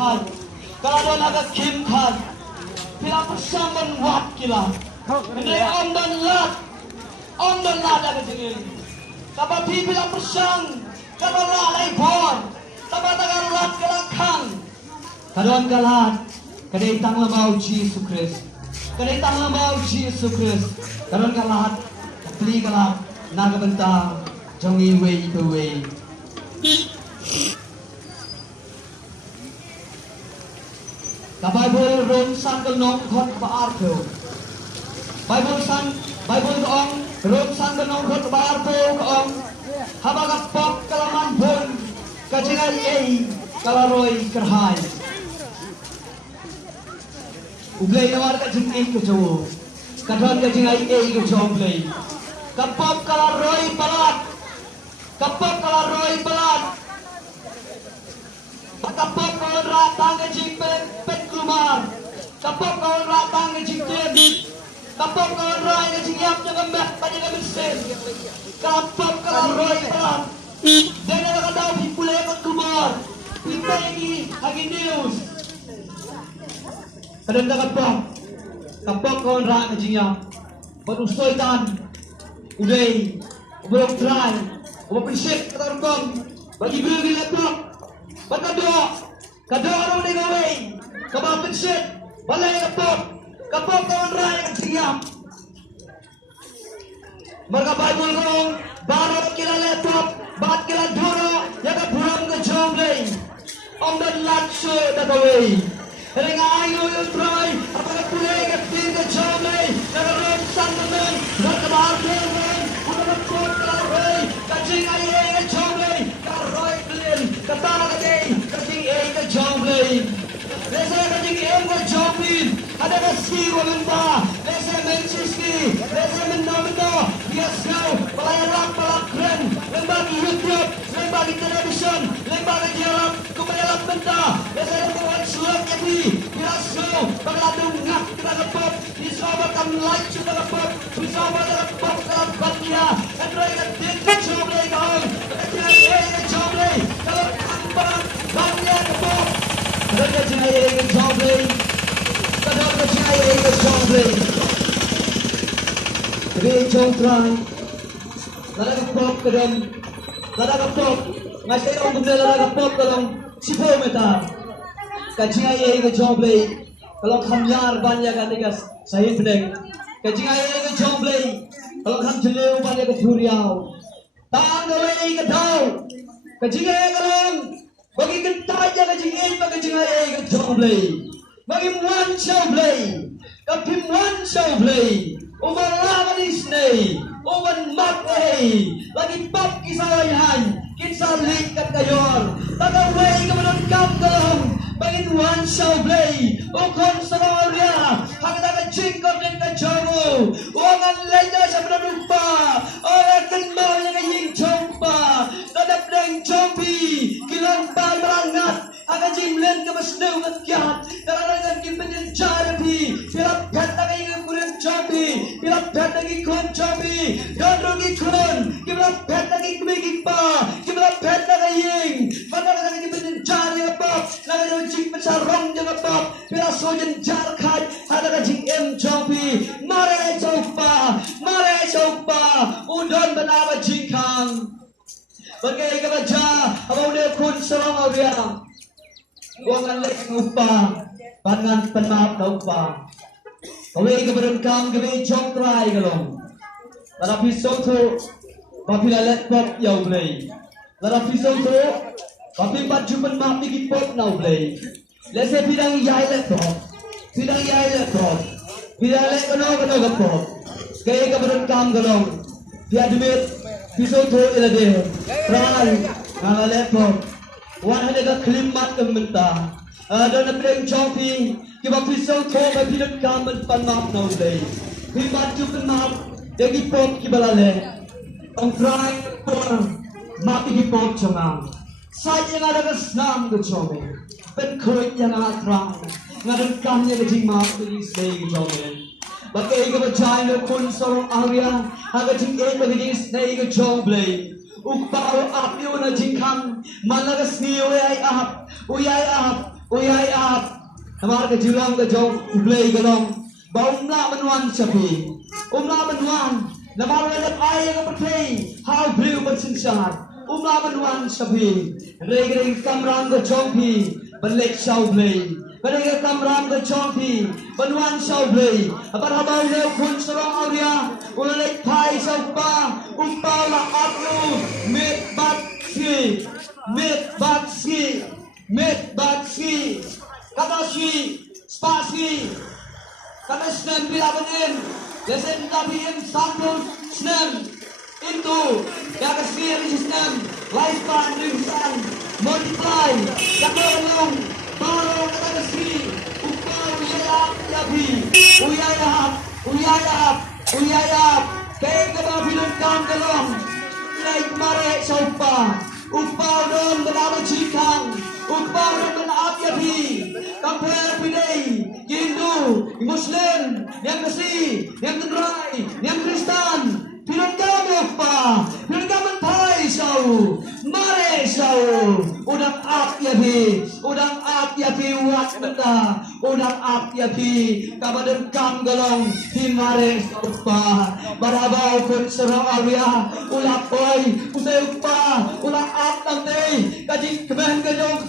kan kalau naga kim kan pila persaman wat kila ini om dan lat ada jengil tapi pila persang kalau lalai bon tapi tagar lat kelakang kadon galat kadai tang lamau Yesus Kristus kadai tang lamau Yesus Kristus kadon galat pli galat naga bentang jongi wei to wei Bible ron san kal nong khot ba artho Bible ong ron san kal nong khot ba artho ong habaga pop kalaman bon kajingal ei kalaroi kerhai ublei nawar ka jing ei ko jowo kadon kajingal ei ko jomblei kapop kalaroi balat kapop kawan ratang ke jing pet kumar kapop kawan ratang ke jing tiadit kapop kawan rai ke jing yap jangan mbak banyak ke mesin kapop kawan rai balat dan ada kata pipule pet kumar pipegi hagi news kadang kapop kawan rai ke jing yap berusoi tan udai belum try Apa prinsip kata rukong bagi beli laptop kado orang ni gawe kabah prinsip balai laptop kapok kawan raya siap mereka Bible kong barat kila laptop bat kila doro yaga burang ke jomble om dan latso dagawe ringa ayo yo try apakah pulai ke tin ke jomble yaga rom sanmen mereka bahar Kacing ayah ke jomble, karoi belian, ketara kacing, kacing ayah ke jomble. Lesa kacing ayah ke jomble, ada meski wabenda, lesa mensiski, lesa menda, biasa, balak keren, lembagi YouTube, lembagi television, lembagi jalan, kemenelak benda, lesa buat suap jadi, biasa, bagladung ngak kita kepop, disobat kan like kita kepop, disobat kepop kalau bakia, android dan jomble kau, kacing ayah ke jomble, kalau ambang banyak kepop, kacing ayah ke jomble, kalau kacing ayah ke jomble, jadi jom try, lara kepop kadang, lara kepop, ngasih orang benda lara kepop kalau sipol meta, kacing ayah ke jomble, kalau kamyar banyak katigas saya pedeng, kacing ayah ke jomble, kalau kam jeleu banyak ke duriau. Tangan gawe ke tau kajingai kalong bagi kentai jaga jingin bagi jingai ke jomble bagi muan jomble tapi muan jomble uman lama di sini uman mat lagi pap kisalayan kisah likat kayor tagaway kemudian kamdong bagi muan jomble ukon samaria hanggang jingkot dan kajomu uangan leda sampai lupa orang kenal yang kaying jompa dadap deng jombi kilang bai berangat akan jimlen ke masneu ngekiat karena dengan kimpen jarabi pilap kata kaying kulen jombi pilap kata kaying kun jombi dan rugi kun pilap kata kaying kumigik pa pilap kata kaying pada dengan kimpen jari apap laga dengan jimpen sarong jangan apap pilap sojen jarkai ada kajing jombi mare jompa udon benawa jingkang bagai kebaca abang dia kun serang awia buangan lek ngupa pangan penap kaupa kawe keberengkang kawe jongtrai galong lara pisau tu papila laptop yau blei lara pisau tu papi baju penap dikit pop nau blei lese bidang yai laptop bidang lek keno gapop kawe keberengkang galong dia demit pisau tu ilade pran ngala laptop wan hade ka klimmat kementa dan pedeng jompi kiba pisau tu ba pidat kamen panap nau blei pi baju penap degi pop kibalale ong try por mati ki pop chongang saja ngada ka snam ke chome pen khoit yang ala trang ngadan kamnya ke jing ma ke stay ke chome bagai ke bajai no kun sorong area haga jing e ke jing stay ke chome uparo apyo na jing kham malaga sniyo ai ahap uyai ahap uyai ap Namar ke julang ke jauh Ublay galong Baumla menuan sapi Umla menuan Namar wadap ayah ke pertay How blue bersinsar Umla menuan sapi Reg-reg kamrang ke jongpi Balik saw blay Balik kamrang ke jongpi Menuan saw blay Abar habau leu pun serong auria Ulalek thai saw pa Umpau la atlu Mit batsi Mit batsi Mit batsi Kata si, spasi, kata snem bilabanin, lesen tabiin sambut snem into, kata si ini snem, lifespan ringsan, multiply, kata long, baru kata si, upau uyayap yabi, uyayap, kaya kata bilang kam kalong, naik mare saupa, upau don beramat jikang. Upah dan api compare today Hindu, Muslim, yang Nasi, yang Tendrai, yang Kristen, pinang kami upah, pinang kami Thai sau, mare sau, udang api wat benda, udang api kabadan kam galong, himare upah, barabau kun serang awia, ulap oi, usai upah, ulap ap nanti, kaji kemen kejong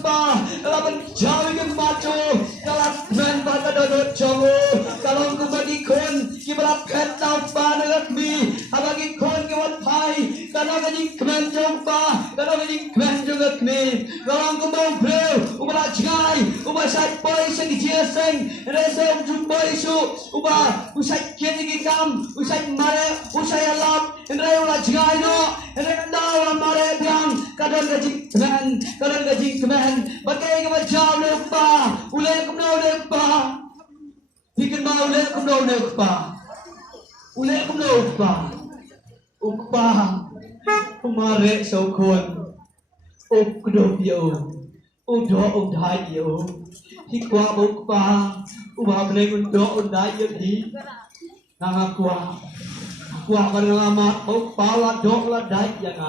kalau menjauh ke maju, kalau menbat ada jauh, kalau kembali kon, kita berkata pada kami, abagi kon kita Thai, kalau kami kemen jauh kalau kami kemen jauh kami, kalau kembali bro, ubah jangai, ubah saya boy seng jiaseng, resem jumpa isu, ubah usai kini kita, usai mare, usai alap, ini ubah jangai no, ini kan dah mare biang, kadang gaji kemen, Bagai ke macam lepa, ulai kumau lepa, bikin mau ulai kumau lepa, ulai kumau lepa, upah, umare sokon, ukdo yo, udo udai yo, hikwa upah, ubah beli udo udai yo di, nangakwa, akwa kanama upah la dok la dai yang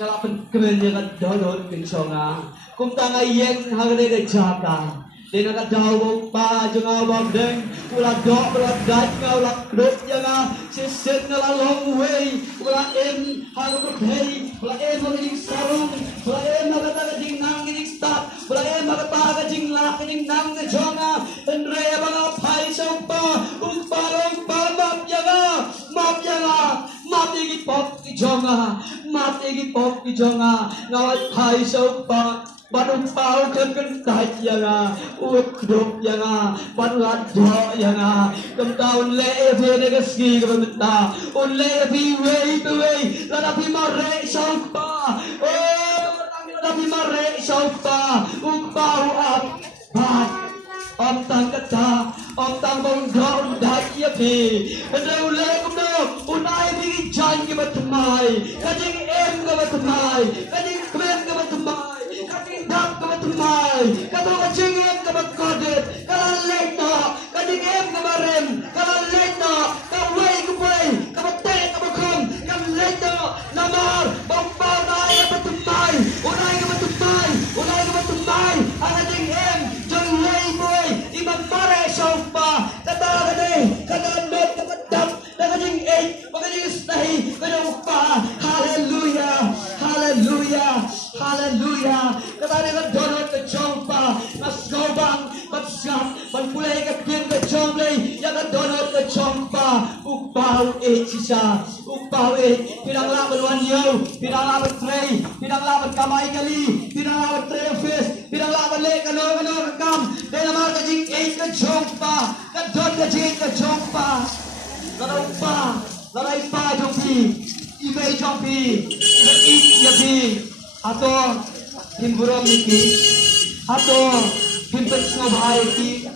kalau kemen yang dodot kenconga. Kung tangay yang hagre de jaka, de naga daw pa junga wabdeng, ula do ula dat nga ula krut yang sisit na long way, ula em hagre hey, ula em maging sarong, ula em magataga jing nang jing stop, ula em magataga jing lak jing nang na jonga,endre mga pai sa pa map yang map igi pop ki jonga, ngawat pai sa pa. Baru pau kan kentai yang ukdok yang baru ado yang kentau levi negasi kebentar levi way ladapi mare saupa ladapi mare saupa ukpau om tang kata om tang bongkau dai pi anda ulai kumno unai bi jan ke batmai kajing em ke batmai kajing kren ke batmai dak ke batumai, kata kacing em ke bakodet, kalau leto, kacing em ke barem, kalau leto, kau way ke boy, kau batek ke bakom, kau leto, namar, bapa naik ke batumai, unai ke batumai, kacing em, jeng way boy, imam pare sopa, kata net ke batam, kacing em, kacing stahi, kacing upa, haleluya. Kata dia donor ke jompa, mas gobang, matsap, manpulay ke pin ke jomlay, yang donor ke jompa, upau sisa, upau tidak lawan wanyo, tidak lawan tray, tidak lawan kamay gali, tidak lawan tray face, tidak lawan le kano rekam, dan nama kajing ke jompa, kadon kajing ke jompa, larai pa jompi, ibe jompi, yapi, atau himburam niki, atau himpen snobhai ki,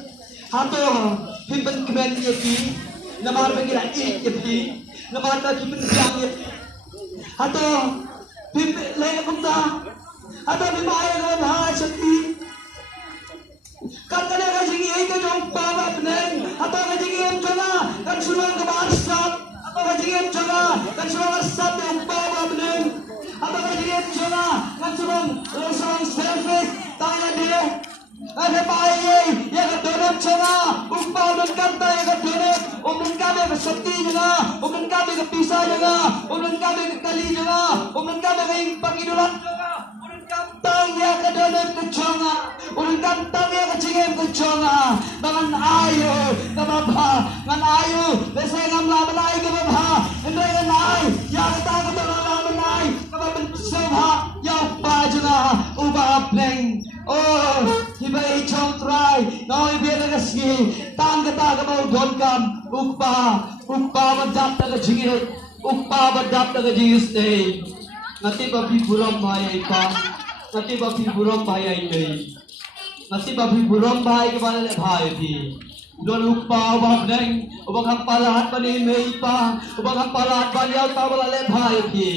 atau himpen kemen ki, namar mengira ki, namar ta himpen jang ki, atau himpen le kumta, atau himaya kan ha shakti, kan kada kajing ke jong pa apnen, atau kajing em jona, kan suruhan ke barsat, atau kajing em jona, kan suruhan sat em pa apnen. Apa kajing em jona, kan suruhan selfish, tangan dia, Ada bayi yang donat cina, upah dan kata yang donat, kami ke seti juga, kami ke pisah juga, kami ke kali juga, kami ke pangidulan juga, kantang yang ke donat ke cina, kantang yang ke cingem ke cina, dengan ayu, kebabha, dengan ayu, lesai ngamla belai kebabha, dengan ayu, yang tak kebabha belai, kebabha sebha, yang bajuna, ubah pleng. Oh, hibai chong try. Now ibi nagasi. Tang kata kamau donkam. Ukpa badap taga jingir. Ukpa badap taga jingir stay. Nanti babi buram bahaya ipa. Nanti babi buram bahaya ini. Nanti babi buram bahaya kemana le bahaya di. Don ukpa ubah neng. Ubah kampalahat bani me ipa. Ubah kampalahat bani au tabala le bahaya di.